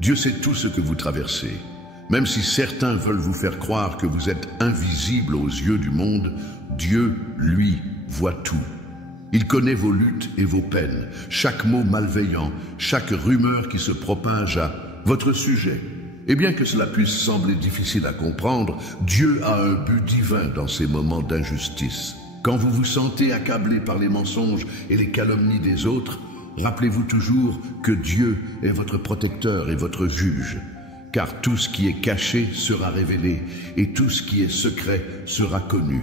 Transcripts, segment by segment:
Dieu sait tout ce que vous traversez. Même si certains veulent vous faire croire que vous êtes invisible aux yeux du monde, Dieu, lui, voit tout. Il connaît vos luttes et vos peines, chaque mot malveillant, chaque rumeur qui se propage à votre sujet. Et bien que cela puisse sembler difficile à comprendre, Dieu a un but divin dans ces moments d'injustice. Quand vous vous sentez accablé par les mensonges et les calomnies des autres, rappelez-vous toujours que Dieu est votre protecteur et votre juge. Car tout ce qui est caché sera révélé et tout ce qui est secret sera connu.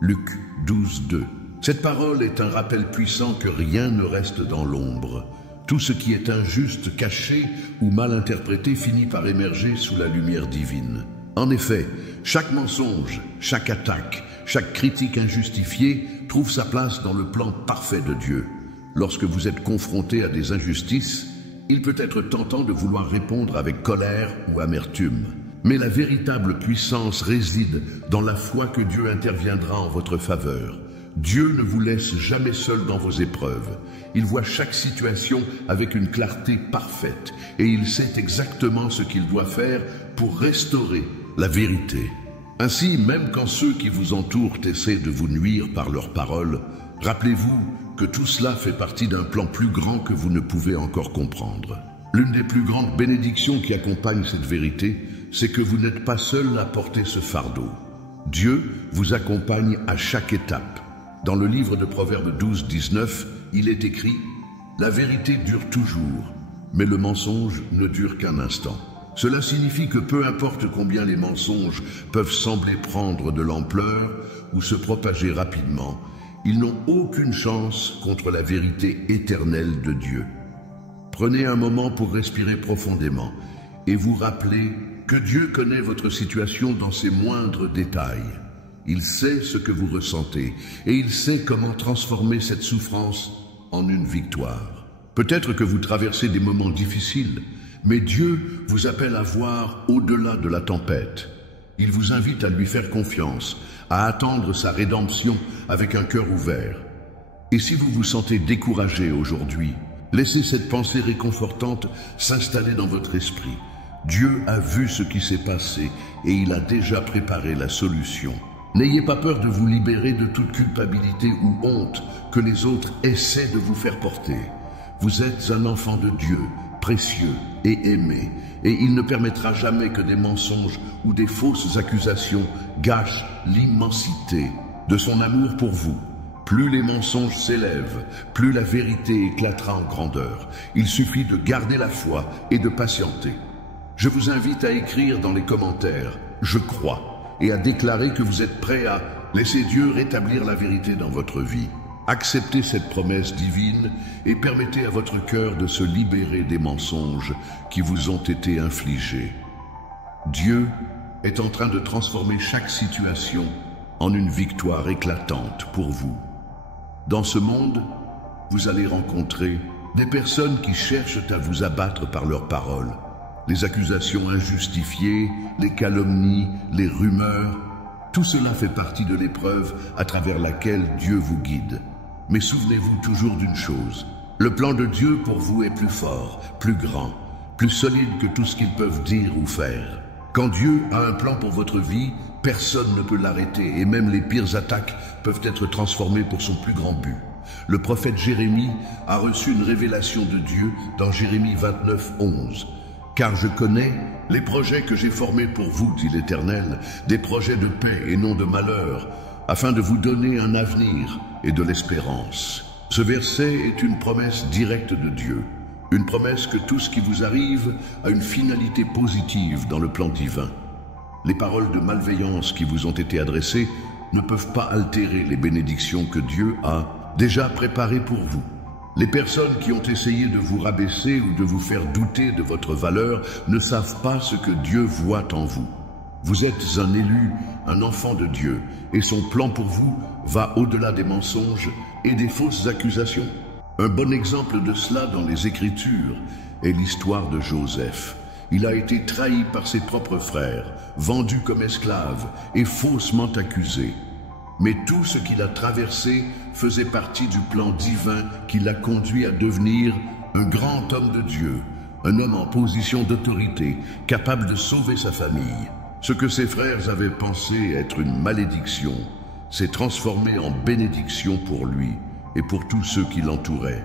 Luc 12, 2. Cette parole est un rappel puissant que rien ne reste dans l'ombre. Tout ce qui est injuste, caché ou mal interprété finit par émerger sous la lumière divine. En effet, chaque mensonge, chaque attaque, chaque critique injustifiée trouve sa place dans le plan parfait de Dieu. Lorsque vous êtes confronté à des injustices, il peut être tentant de vouloir répondre avec colère ou amertume. Mais la véritable puissance réside dans la foi que Dieu interviendra en votre faveur. Dieu ne vous laisse jamais seul dans vos épreuves. Il voit chaque situation avec une clarté parfaite et il sait exactement ce qu'il doit faire pour restaurer la vérité. Ainsi, même quand ceux qui vous entourent essaient de vous nuire par leurs paroles, rappelez-vous que tout cela fait partie d'un plan plus grand que vous ne pouvez encore comprendre. L'une des plus grandes bénédictions qui accompagne cette vérité, c'est que vous n'êtes pas seul à porter ce fardeau. Dieu vous accompagne à chaque étape. Dans le livre de Proverbes 12, 19, il est écrit « La vérité dure toujours, mais le mensonge ne dure qu'un instant ». Cela signifie que peu importe combien les mensonges peuvent sembler prendre de l'ampleur ou se propager rapidement, ils n'ont aucune chance contre la vérité éternelle de Dieu. Prenez un moment pour respirer profondément et vous rappeler que Dieu connaît votre situation dans ses moindres détails. Il sait ce que vous ressentez et il sait comment transformer cette souffrance en une victoire. Peut-être que vous traversez des moments difficiles, mais Dieu vous appelle à voir au-delà de la tempête. Il vous invite à lui faire confiance, à attendre sa rédemption avec un cœur ouvert. Et si vous vous sentez découragé aujourd'hui, laissez cette pensée réconfortante s'installer dans votre esprit. Dieu a vu ce qui s'est passé et il a déjà préparé la solution. N'ayez pas peur de vous libérer de toute culpabilité ou honte que les autres essaient de vous faire porter. Vous êtes un enfant de Dieu, précieux et aimé, et il ne permettra jamais que des mensonges ou des fausses accusations gâchent l'immensité de son amour pour vous. Plus les mensonges s'élèvent, plus la vérité éclatera en grandeur. Il suffit de garder la foi et de patienter. Je vous invite à écrire dans les commentaires « Je crois » et à déclarer que vous êtes prêt à laisser Dieu rétablir la vérité dans votre vie. Acceptez cette promesse divine et permettez à votre cœur de se libérer des mensonges qui vous ont été infligés. Dieu est en train de transformer chaque situation en une victoire éclatante pour vous. Dans ce monde, vous allez rencontrer des personnes qui cherchent à vous abattre par leurs paroles. Les accusations injustifiées, les calomnies, les rumeurs, tout cela fait partie de l'épreuve à travers laquelle Dieu vous guide. Mais souvenez-vous toujours d'une chose, le plan de Dieu pour vous est plus fort, plus grand, plus solide que tout ce qu'ils peuvent dire ou faire. Quand Dieu a un plan pour votre vie, personne ne peut l'arrêter et même les pires attaques peuvent être transformées pour son plus grand but. Le prophète Jérémie a reçu une révélation de Dieu dans Jérémie 29, 11. Car je connais les projets que j'ai formés pour vous, dit l'Éternel, des projets de paix et non de malheur, afin de vous donner un avenir et de l'espérance. Ce verset est une promesse directe de Dieu, une promesse que tout ce qui vous arrive a une finalité positive dans le plan divin. Les paroles de malveillance qui vous ont été adressées ne peuvent pas altérer les bénédictions que Dieu a déjà préparées pour vous. Les personnes qui ont essayé de vous rabaisser ou de vous faire douter de votre valeur ne savent pas ce que Dieu voit en vous. Vous êtes un élu, un enfant de Dieu, et son plan pour vous va au-delà des mensonges et des fausses accusations. Un bon exemple de cela dans les Écritures est l'histoire de Joseph. Il a été trahi par ses propres frères, vendu comme esclave et faussement accusé. Mais tout ce qu'il a traversé faisait partie du plan divin qui l'a conduit à devenir un grand homme de Dieu, un homme en position d'autorité, capable de sauver sa famille. Ce que ses frères avaient pensé être une malédiction s'est transformé en bénédiction pour lui et pour tous ceux qui l'entouraient.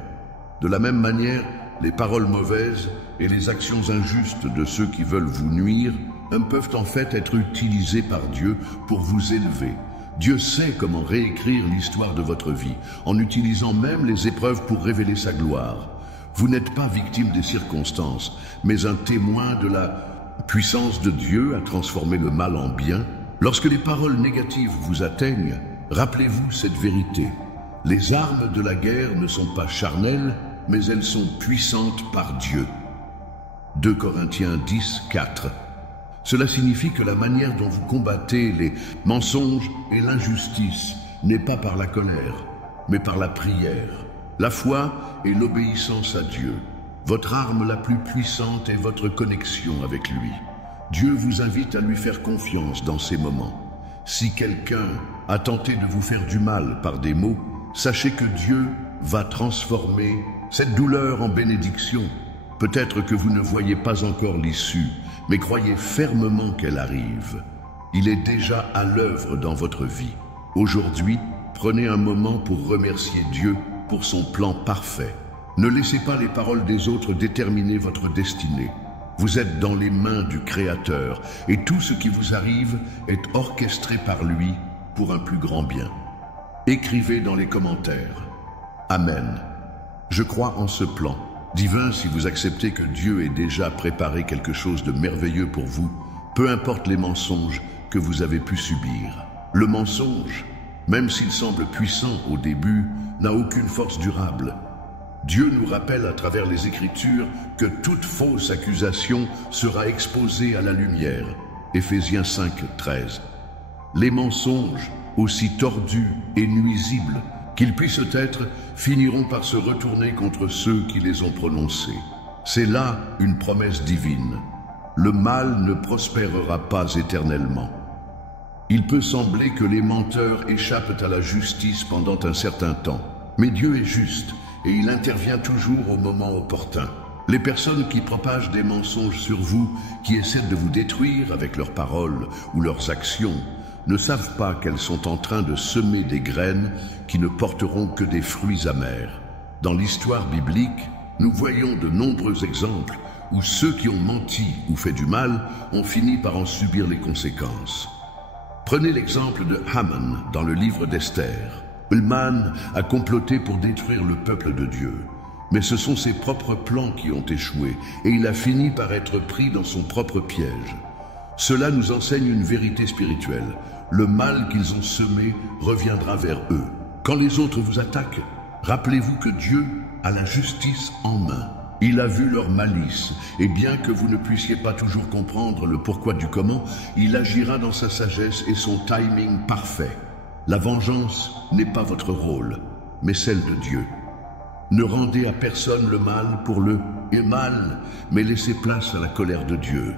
De la même manière, les paroles mauvaises et les actions injustes de ceux qui veulent vous nuire peuvent en fait être utilisées par Dieu pour vous élever. Dieu sait comment réécrire l'histoire de votre vie, en utilisant même les épreuves pour révéler sa gloire. Vous n'êtes pas victime des circonstances, mais un témoin de la puissance de Dieu à transformer le mal en bien. Lorsque les paroles négatives vous atteignent, rappelez-vous cette vérité. Les armes de la guerre ne sont pas charnelles, mais elles sont puissantes par Dieu. 2 Corinthiens 10, 4. Cela signifie que la manière dont vous combattez les mensonges et l'injustice n'est pas par la colère, mais par la prière, la foi et l'obéissance à Dieu. Votre arme la plus puissante est votre connexion avec lui. Dieu vous invite à lui faire confiance dans ces moments. Si quelqu'un a tenté de vous faire du mal par des mots, sachez que Dieu va transformer cette douleur en bénédiction. Peut-être que vous ne voyez pas encore l'issue, mais croyez fermement qu'elle arrive. Il est déjà à l'œuvre dans votre vie. Aujourd'hui, prenez un moment pour remercier Dieu pour son plan parfait. Ne laissez pas les paroles des autres déterminer votre destinée. Vous êtes dans les mains du Créateur et tout ce qui vous arrive est orchestré par lui pour un plus grand bien. Écrivez dans les commentaires. Amen. Je crois en ce plan divin si vous acceptez que Dieu ait déjà préparé quelque chose de merveilleux pour vous, peu importe les mensonges que vous avez pu subir. Le mensonge, même s'il semble puissant au début, n'a aucune force durable. Dieu nous rappelle à travers les Écritures que toute fausse accusation sera exposée à la lumière. Éphésiens 5, 13. Les mensonges, aussi tordus et nuisibles qu'ils puissent être, finiront par se retourner contre ceux qui les ont prononcés. C'est là une promesse divine. Le mal ne prospérera pas éternellement. Il peut sembler que les menteurs échappent à la justice pendant un certain temps, mais Dieu est juste et il intervient toujours au moment opportun. Les personnes qui propagent des mensonges sur vous, qui essaient de vous détruire avec leurs paroles ou leurs actions, ne savent pas qu'elles sont en train de semer des graines qui ne porteront que des fruits amers. Dans l'histoire biblique, nous voyons de nombreux exemples où ceux qui ont menti ou fait du mal ont fini par en subir les conséquences. Prenez l'exemple de Haman dans le livre d'Esther. Haman a comploté pour détruire le peuple de Dieu, mais ce sont ses propres plans qui ont échoué et il a fini par être pris dans son propre piège. Cela nous enseigne une vérité spirituelle. Le mal qu'ils ont semé reviendra vers eux. Quand les autres vous attaquent, rappelez-vous que Dieu a la justice en main. Il a vu leur malice, et bien que vous ne puissiez pas toujours comprendre le pourquoi du comment, il agira dans sa sagesse et son timing parfait. La vengeance n'est pas votre rôle, mais celle de Dieu. Ne rendez à personne le mal pour le mal, mais laissez place à la colère de Dieu.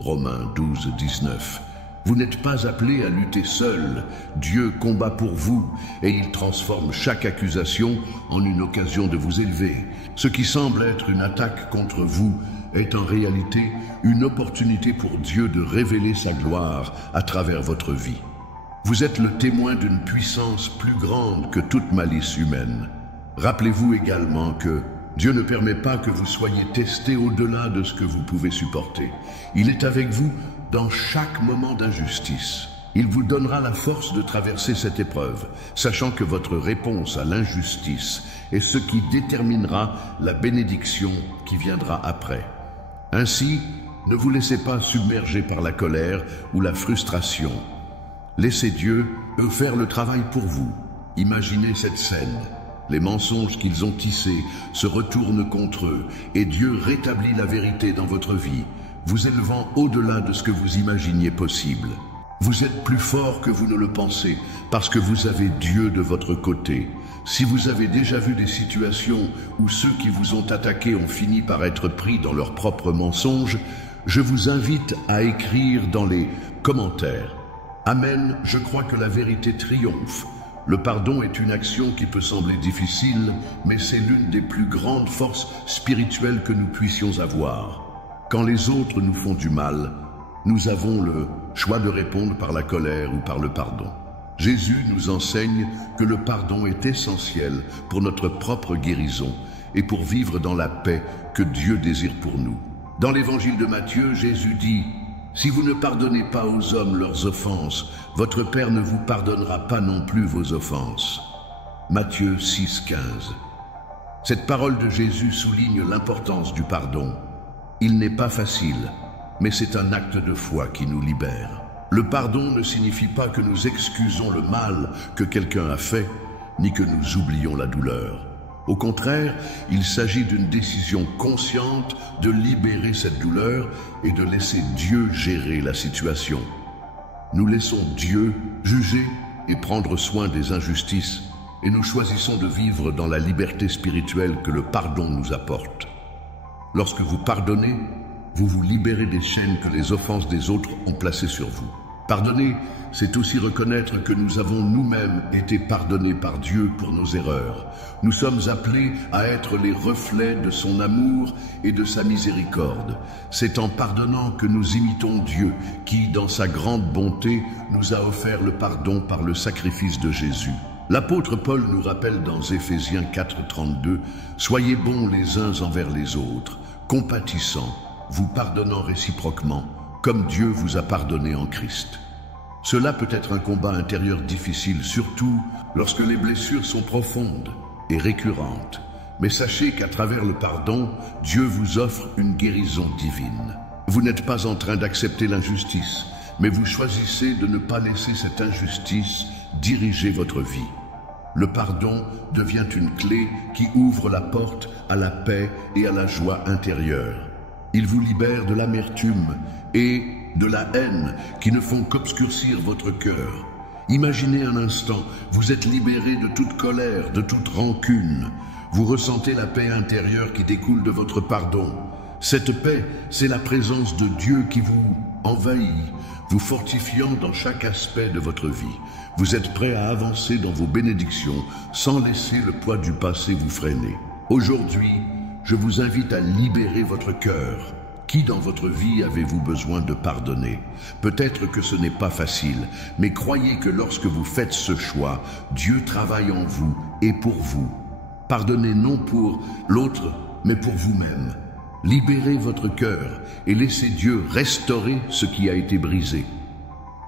Romains 12, 19. Vous n'êtes pas appelés à lutter seul. Dieu combat pour vous et il transforme chaque accusation en une occasion de vous élever. Ce qui semble être une attaque contre vous est en réalité une opportunité pour Dieu de révéler sa gloire à travers votre vie. Vous êtes le témoin d'une puissance plus grande que toute malice humaine. Rappelez-vous également que Dieu ne permet pas que vous soyez testés au-delà de ce que vous pouvez supporter. Il est avec vous dans chaque moment d'injustice. Il vous donnera la force de traverser cette épreuve, sachant que votre réponse à l'injustice est ce qui déterminera la bénédiction qui viendra après. Ainsi, ne vous laissez pas submerger par la colère ou la frustration. Laissez Dieu faire le travail pour vous. Imaginez cette scène. Les mensonges qu'ils ont tissés se retournent contre eux et Dieu rétablit la vérité dans votre vie, vous élevant au-delà de ce que vous imaginiez possible. Vous êtes plus fort que vous ne le pensez parce que vous avez Dieu de votre côté. Si vous avez déjà vu des situations où ceux qui vous ont attaqué ont fini par être pris dans leurs propres mensonges, je vous invite à écrire dans les commentaires. Amen, je crois que la vérité triomphe. Le pardon est une action qui peut sembler difficile, mais c'est l'une des plus grandes forces spirituelles que nous puissions avoir. Quand les autres nous font du mal, nous avons le choix de répondre par la colère ou par le pardon. Jésus nous enseigne que le pardon est essentiel pour notre propre guérison et pour vivre dans la paix que Dieu désire pour nous. Dans l'évangile de Matthieu, Jésus dit « Si vous ne pardonnez pas aux hommes leurs offenses, votre Père ne vous pardonnera pas non plus vos offenses. » Matthieu 6,15. Cette parole de Jésus souligne l'importance du pardon. Il n'est pas facile, mais c'est un acte de foi qui nous libère. Le pardon ne signifie pas que nous excusons le mal que quelqu'un a fait, ni que nous oublions la douleur. Au contraire, il s'agit d'une décision consciente de libérer cette douleur et de laisser Dieu gérer la situation. Nous laissons Dieu juger et prendre soin des injustices, et nous choisissons de vivre dans la liberté spirituelle que le pardon nous apporte. Lorsque vous pardonnez, vous vous libérez des chaînes que les offenses des autres ont placées sur vous. Pardonner, c'est aussi reconnaître que nous avons nous-mêmes été pardonnés par Dieu pour nos erreurs. Nous sommes appelés à être les reflets de son amour et de sa miséricorde. C'est en pardonnant que nous imitons Dieu, qui, dans sa grande bonté, nous a offert le pardon par le sacrifice de Jésus. L'apôtre Paul nous rappelle dans Éphésiens 4,32 « Soyez bons les uns envers les autres, compatissants, vous pardonnant réciproquement, comme Dieu vous a pardonné en Christ. » Cela peut être un combat intérieur difficile, surtout lorsque les blessures sont profondes et récurrentes. Mais sachez qu'à travers le pardon, Dieu vous offre une guérison divine. Vous n'êtes pas en train d'accepter l'injustice, mais vous choisissez de ne pas laisser cette injustice diriger votre vie. Le pardon devient une clé qui ouvre la porte à la paix et à la joie intérieure. Il vous libère de l'amertume et de la haine qui ne font qu'obscurcir votre cœur. Imaginez un instant, vous êtes libéré de toute colère, de toute rancune. Vous ressentez la paix intérieure qui découle de votre pardon. Cette paix, c'est la présence de Dieu qui vous envahit, vous fortifiant dans chaque aspect de votre vie. Vous êtes prêt à avancer dans vos bénédictions sans laisser le poids du passé vous freiner. Aujourd'hui, je vous invite à libérer votre cœur. Qui dans votre vie avez-vous besoin de pardonner? Peut-être que ce n'est pas facile, mais croyez que lorsque vous faites ce choix, Dieu travaille en vous et pour vous. Pardonnez non pour l'autre, mais pour vous-même. Libérez votre cœur et laissez Dieu restaurer ce qui a été brisé.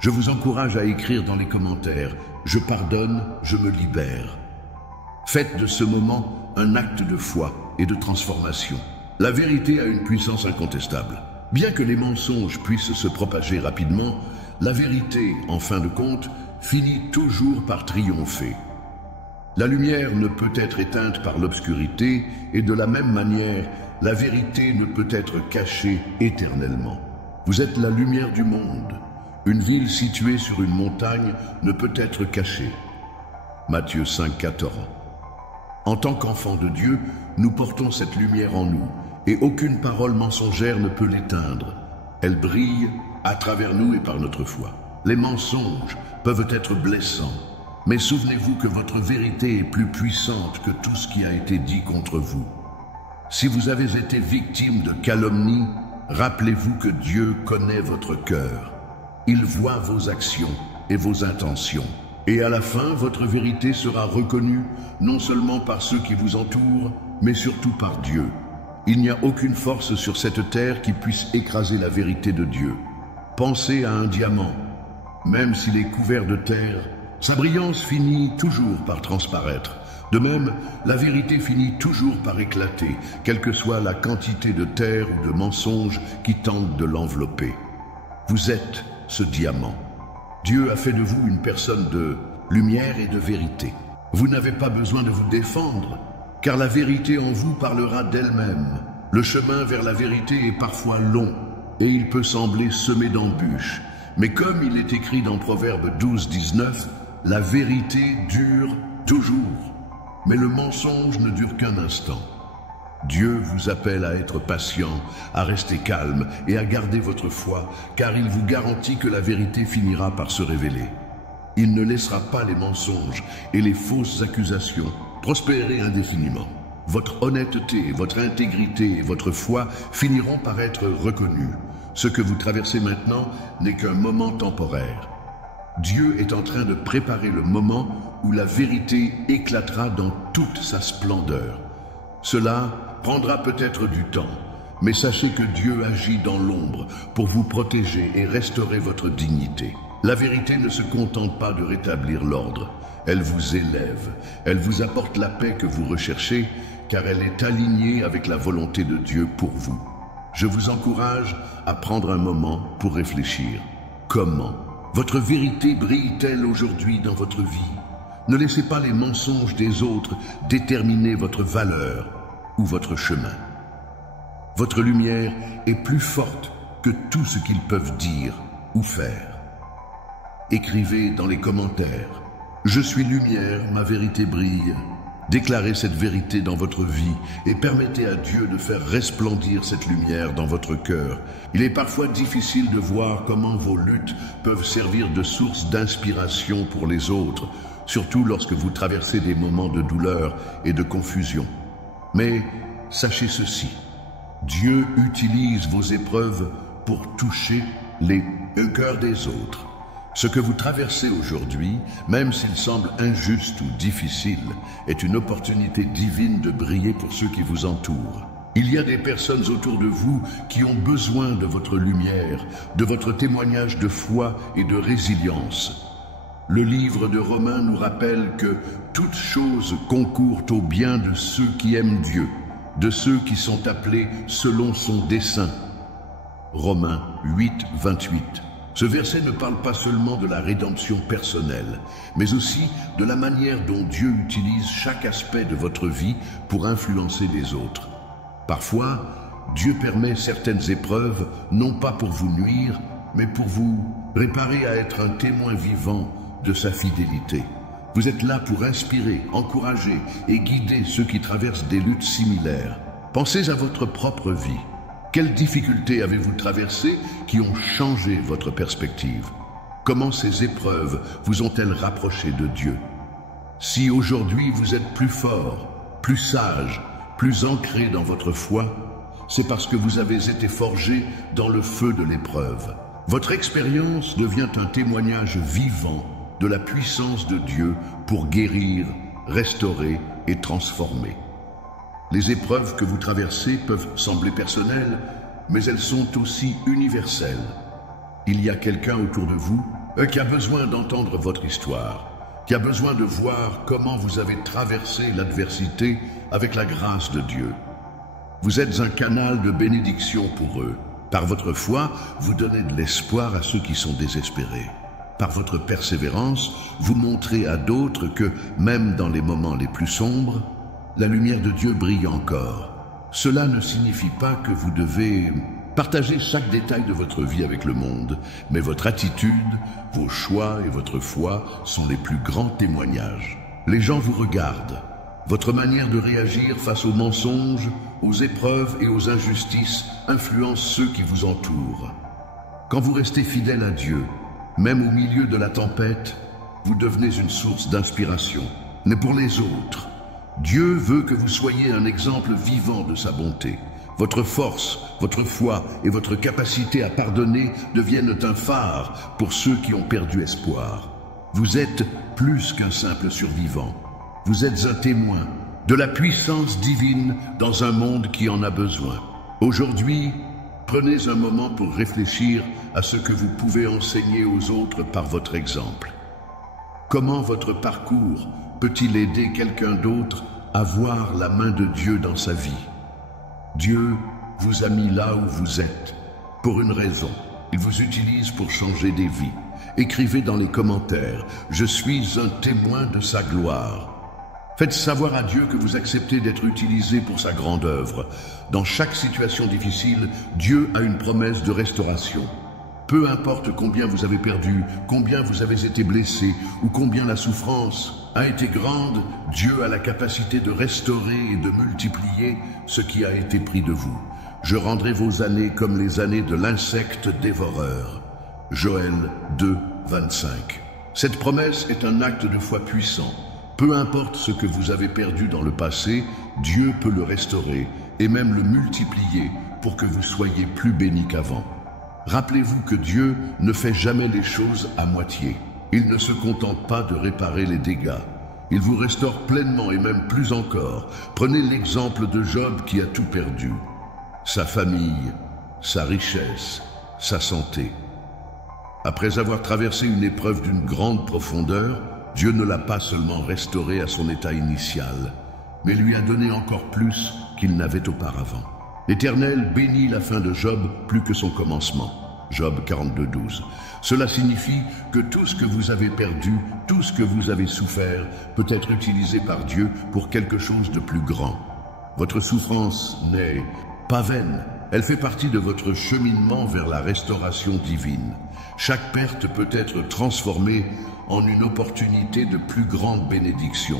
Je vous encourage à écrire dans les commentaires « Je pardonne, je me libère ». Faites de ce moment un acte de foi et de transformation. La vérité a une puissance incontestable. Bien que les mensonges puissent se propager rapidement, la vérité, en fin de compte, finit toujours par triompher. La lumière ne peut être éteinte par l'obscurité et de la même manière, la vérité ne peut être cachée éternellement. Vous êtes la lumière du monde. Une ville située sur une montagne ne peut être cachée. Matthieu 5,14. En tant qu'enfants de Dieu, nous portons cette lumière en nous, et aucune parole mensongère ne peut l'éteindre. Elle brille à travers nous et par notre foi. Les mensonges peuvent être blessants, mais souvenez-vous que votre vérité est plus puissante que tout ce qui a été dit contre vous. Si vous avez été victime de calomnie, rappelez-vous que Dieu connaît votre cœur. Il voit vos actions et vos intentions. Et à la fin, votre vérité sera reconnue non seulement par ceux qui vous entourent, mais surtout par Dieu. Il n'y a aucune force sur cette terre qui puisse écraser la vérité de Dieu. Pensez à un diamant. Même s'il est couvert de terre, sa brillance finit toujours par transparaître. De même, la vérité finit toujours par éclater, quelle que soit la quantité de terre ou de mensonges qui tentent de l'envelopper. Vous êtes ce diamant. Dieu a fait de vous une personne de lumière et de vérité. Vous n'avez pas besoin de vous défendre, car la vérité en vous parlera d'elle-même. Le chemin vers la vérité est parfois long, et il peut sembler semé d'embûches. Mais comme il est écrit dans Proverbe 12,19, la vérité dure toujours, mais le mensonge ne dure qu'un instant. Dieu vous appelle à être patient, à rester calme et à garder votre foi, car il vous garantit que la vérité finira par se révéler. Il ne laissera pas les mensonges et les fausses accusations prospérer indéfiniment. Votre honnêteté, votre intégrité et votre foi finiront par être reconnues. Ce que vous traversez maintenant n'est qu'un moment temporaire. Dieu est en train de préparer le moment où la vérité éclatera dans toute sa splendeur. Cela prendra peut-être du temps, mais sachez que Dieu agit dans l'ombre pour vous protéger et restaurer votre dignité. La vérité ne se contente pas de rétablir l'ordre, elle vous élève, elle vous apporte la paix que vous recherchez, car elle est alignée avec la volonté de Dieu pour vous. Je vous encourage à prendre un moment pour réfléchir. Comment votre vérité brille-t-elle aujourd'hui dans votre vie? Ne laissez pas les mensonges des autres déterminer votre valeur ou votre chemin. Votre lumière est plus forte que tout ce qu'ils peuvent dire ou faire. Écrivez dans les commentaires « Je suis lumière, ma vérité brille ». Déclarez cette vérité dans votre vie et permettez à Dieu de faire resplendir cette lumière dans votre cœur. Il est parfois difficile de voir comment vos luttes peuvent servir de source d'inspiration pour les autres, surtout lorsque vous traversez des moments de douleur et de confusion. Mais sachez ceci, Dieu utilise vos épreuves pour toucher le cœur des autres. Ce que vous traversez aujourd'hui, même s'il semble injuste ou difficile, est une opportunité divine de briller pour ceux qui vous entourent. Il y a des personnes autour de vous qui ont besoin de votre lumière, de votre témoignage de foi et de résilience. Le livre de Romains nous rappelle que toutes choses concourent au bien de ceux qui aiment Dieu, de ceux qui sont appelés selon son dessein. Romains 8, 28. Ce verset ne parle pas seulement de la rédemption personnelle, mais aussi de la manière dont Dieu utilise chaque aspect de votre vie pour influencer les autres. Parfois, Dieu permet certaines épreuves, non pas pour vous nuire, mais pour vous préparer à être un témoin vivant de sa fidélité. Vous êtes là pour inspirer, encourager et guider ceux qui traversent des luttes similaires. Pensez à votre propre vie. Quelles difficultés avez-vous traversées qui ont changé votre perspective? Comment ces épreuves vous ont-elles rapproché de Dieu? Si aujourd'hui vous êtes plus fort, plus sage, plus ancré dans votre foi, c'est parce que vous avez été forgé dans le feu de l'épreuve. Votre expérience devient un témoignage vivant de la puissance de Dieu pour guérir, restaurer et transformer. Les épreuves que vous traversez peuvent sembler personnelles, mais elles sont aussi universelles. Il y a quelqu'un autour de vous qui a besoin d'entendre votre histoire, qui a besoin de voir comment vous avez traversé l'adversité avec la grâce de Dieu. Vous êtes un canal de bénédiction pour eux. Par votre foi, vous donnez de l'espoir à ceux qui sont désespérés. Par votre persévérance, vous montrez à d'autres que, même dans les moments les plus sombres, la lumière de Dieu brille encore. Cela ne signifie pas que vous devez partager chaque détail de votre vie avec le monde, mais votre attitude, vos choix et votre foi sont les plus grands témoignages. Les gens vous regardent. Votre manière de réagir face aux mensonges, aux épreuves et aux injustices influence ceux qui vous entourent. Quand vous restez fidèle à Dieu, même au milieu de la tempête, vous devenez une source d'inspiration. Mais pour les autres, Dieu veut que vous soyez un exemple vivant de sa bonté. Votre force, votre foi et votre capacité à pardonner deviennent un phare pour ceux qui ont perdu espoir. Vous êtes plus qu'un simple survivant. Vous êtes un témoin de la puissance divine dans un monde qui en a besoin. Aujourd'hui, prenez un moment pour réfléchir à ce que vous pouvez enseigner aux autres par votre exemple. Comment votre parcours peut-il aider quelqu'un d'autre à voir la main de Dieu dans sa vie? Dieu vous a mis là où vous êtes, pour une raison. Il vous utilise pour changer des vies. Écrivez dans les commentaires « Je suis un témoin de sa gloire ». Faites savoir à Dieu que vous acceptez d'être utilisé pour sa grande œuvre. Dans chaque situation difficile, Dieu a une promesse de restauration. Peu importe combien vous avez perdu, combien vous avez été blessé ou combien la souffrance a été grande, Dieu a la capacité de restaurer et de multiplier ce qui a été pris de vous. Je rendrai vos années comme les années de l'insecte dévoreur. Joël 2, 25. Cette promesse est un acte de foi puissant. Peu importe ce que vous avez perdu dans le passé, Dieu peut le restaurer et même le multiplier pour que vous soyez plus bénis qu'avant. Rappelez-vous que Dieu ne fait jamais les choses à moitié. Il ne se contente pas de réparer les dégâts. Il vous restaure pleinement et même plus encore. Prenez l'exemple de Job qui a tout perdu. Sa famille, sa richesse, sa santé. Après avoir traversé une épreuve d'une grande profondeur, Dieu ne l'a pas seulement restauré à son état initial, mais lui a donné encore plus qu'il n'avait auparavant. L'Éternel bénit la fin de Job plus que son commencement. Job 42:12. Cela signifie que tout ce que vous avez perdu, tout ce que vous avez souffert, peut être utilisé par Dieu pour quelque chose de plus grand. Votre souffrance n'est pas vaine. Elle fait partie de votre cheminement vers la restauration divine. Chaque perte peut être transformée en une opportunité de plus grande bénédiction.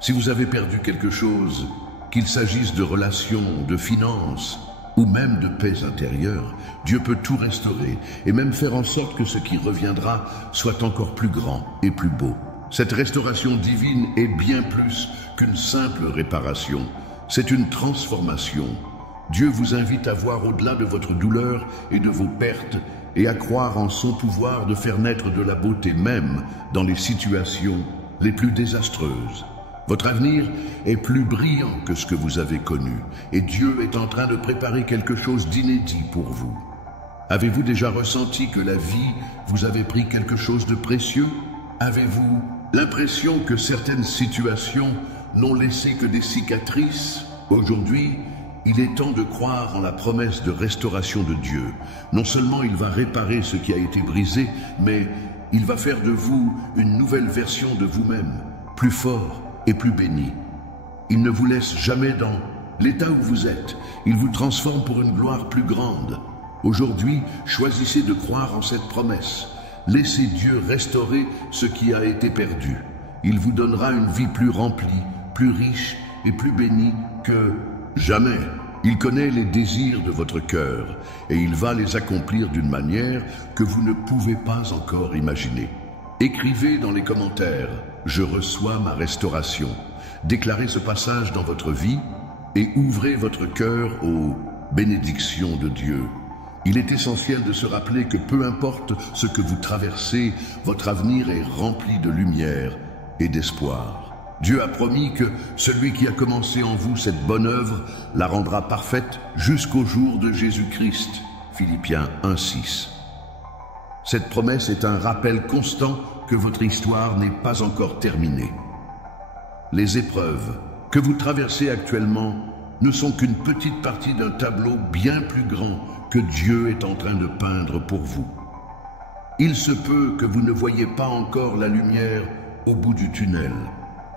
Si vous avez perdu quelque chose, qu'il s'agisse de relations, de finances ou même de paix intérieure, Dieu peut tout restaurer et même faire en sorte que ce qui reviendra soit encore plus grand et plus beau. Cette restauration divine est bien plus qu'une simple réparation. C'est une transformation. Dieu vous invite à voir au-delà de votre douleur et de vos pertes et à croire en son pouvoir de faire naître de la beauté même dans les situations les plus désastreuses. Votre avenir est plus brillant que ce que vous avez connu et Dieu est en train de préparer quelque chose d'inédit pour vous. Avez-vous déjà ressenti que la vie vous avait pris quelque chose de précieux? Avez-vous l'impression que certaines situations n'ont laissé que des cicatrices? Aujourd'hui, il est temps de croire en la promesse de restauration de Dieu. Non seulement il va réparer ce qui a été brisé, mais il va faire de vous une nouvelle version de vous-même, plus fort et plus béni. Il ne vous laisse jamais dans l'état où vous êtes. Il vous transforme pour une gloire plus grande. Aujourd'hui, choisissez de croire en cette promesse. Laissez Dieu restaurer ce qui a été perdu. Il vous donnera une vie plus remplie, plus riche et plus bénie que jamais. Il connaît les désirs de votre cœur et il va les accomplir d'une manière que vous ne pouvez pas encore imaginer. Écrivez dans les commentaires « Je reçois ma restauration ». Déclarez ce passage dans votre vie et ouvrez votre cœur aux bénédictions de Dieu. Il est essentiel de se rappeler que peu importe ce que vous traversez, votre avenir est rempli de lumière et d'espoir. Dieu a promis que celui qui a commencé en vous cette bonne œuvre la rendra parfaite jusqu'au jour de Jésus-Christ. Philippiens 1:6. Cette promesse est un rappel constant que votre histoire n'est pas encore terminée. Les épreuves que vous traversez actuellement ne sont qu'une petite partie d'un tableau bien plus grand que Dieu est en train de peindre pour vous. Il se peut que vous ne voyez pas encore la lumière au bout du tunnel,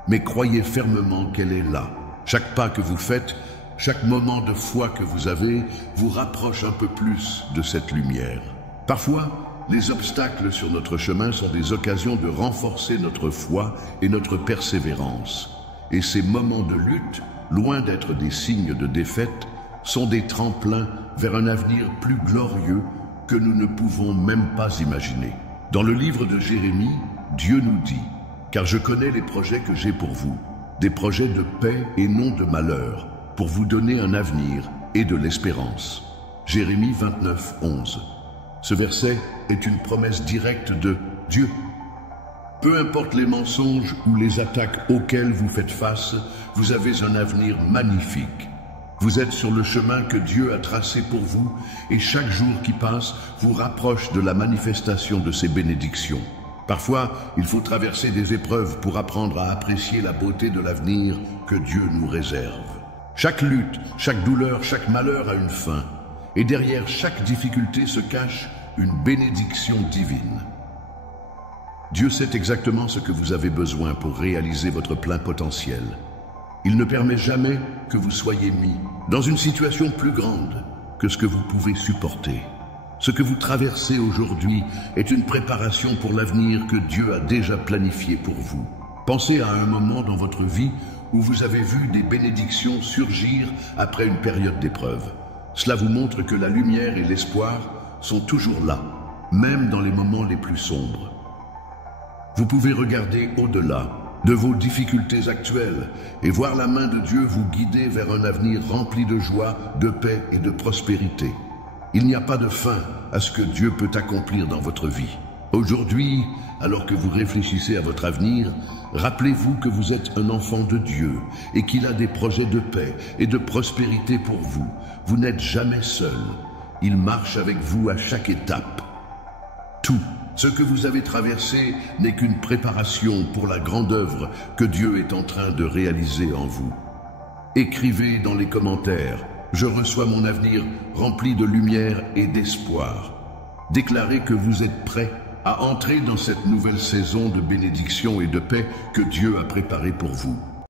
mais croyez fermement qu'elle est là. Chaque pas que vous faites, chaque moment de foi que vous avez, vous rapproche un peu plus de cette lumière. Parfois, les obstacles sur notre chemin sont des occasions de renforcer notre foi et notre persévérance. Et ces moments de lutte, loin d'être des signes de défaite, sont des tremplins vers un avenir plus glorieux que nous ne pouvons même pas imaginer. Dans le livre de Jérémie, Dieu nous dit « Car je connais les projets que j'ai pour vous, des projets de paix et non de malheur, pour vous donner un avenir et de l'espérance. » Jérémie 29:11. Ce verset est une promesse directe de Dieu. Peu importe les mensonges ou les attaques auxquelles vous faites face, vous avez un avenir magnifique. Vous êtes sur le chemin que Dieu a tracé pour vous et chaque jour qui passe vous rapproche de la manifestation de ses bénédictions. Parfois, il faut traverser des épreuves pour apprendre à apprécier la beauté de l'avenir que Dieu nous réserve. Chaque lutte, chaque douleur, chaque malheur a une fin. Et derrière chaque difficulté se cache une bénédiction divine. Dieu sait exactement ce que vous avez besoin pour réaliser votre plein potentiel. Il ne permet jamais que vous soyez mis dans une situation plus grande que ce que vous pouvez supporter. Ce que vous traversez aujourd'hui est une préparation pour l'avenir que Dieu a déjà planifié pour vous. Pensez à un moment dans votre vie où vous avez vu des bénédictions surgir après une période d'épreuve. Cela vous montre que la lumière et l'espoir sont toujours là, même dans les moments les plus sombres. Vous pouvez regarder au-delà de vos difficultés actuelles et voir la main de Dieu vous guider vers un avenir rempli de joie, de paix et de prospérité. Il n'y a pas de fin à ce que Dieu peut accomplir dans votre vie. Aujourd'hui, alors que vous réfléchissez à votre avenir, rappelez-vous que vous êtes un enfant de Dieu et qu'il a des projets de paix et de prospérité pour vous. Vous n'êtes jamais seul. Il marche avec vous à chaque étape. Tout ce que vous avez traversé n'est qu'une préparation pour la grande œuvre que Dieu est en train de réaliser en vous. Écrivez dans les commentaires « Je reçois mon avenir rempli de lumière et d'espoir ». Déclarez que vous êtes prêts à entrer dans cette nouvelle saison de bénédiction et de paix que Dieu a préparée pour vous.